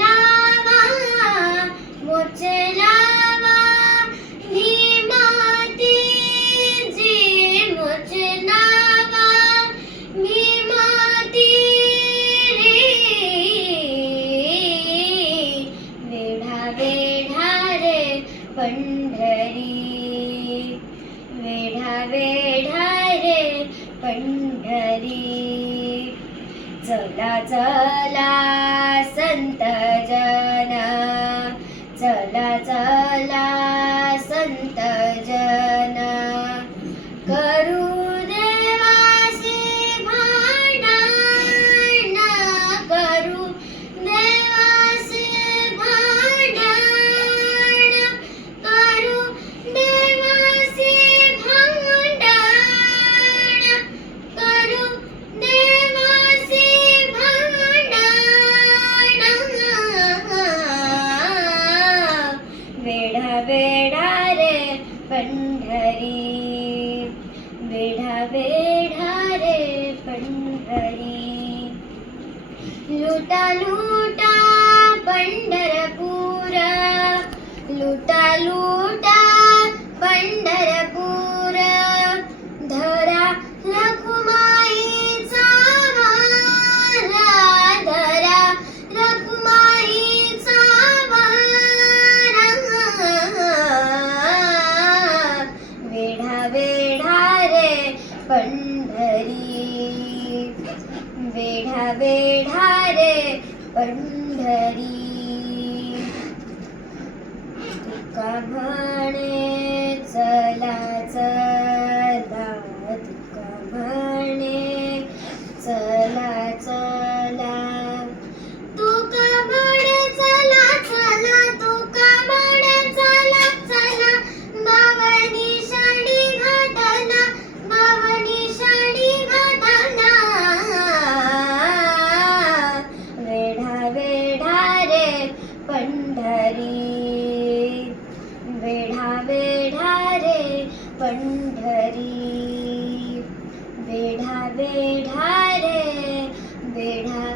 लावा मोच लावा भीमाती जी मोच लावा भीमाती रे वेढा वेढा रे पंढरी वेढा वेढा रे पंढरी चला चला संत जन चला चला संत जन करू देवासी भांडण करू देवासी भांडण करू देवासी भांडण करू देवासी वेढा वेढा रे पंढरी वेढा वेढा रे पंढरी लुटा लुटा पंढरपूर लुटा लुटा पंढरपूर धरा रखुमाईचा वारा धरा रखुमाईचा वारा वेढा वेढा रे पंढरी वेढा वेढा रे पंढरी तुका म्हणे चला चला तुका म्हणे चला चला तुका म्हणे चला चला तुका म्हणे चला चला बावनी शाडी घातला बावनी शाडी घातला वेढा वेढा रे पंढरी वेढा वेढा रे पंढरी वेढा वेढा रे वेढा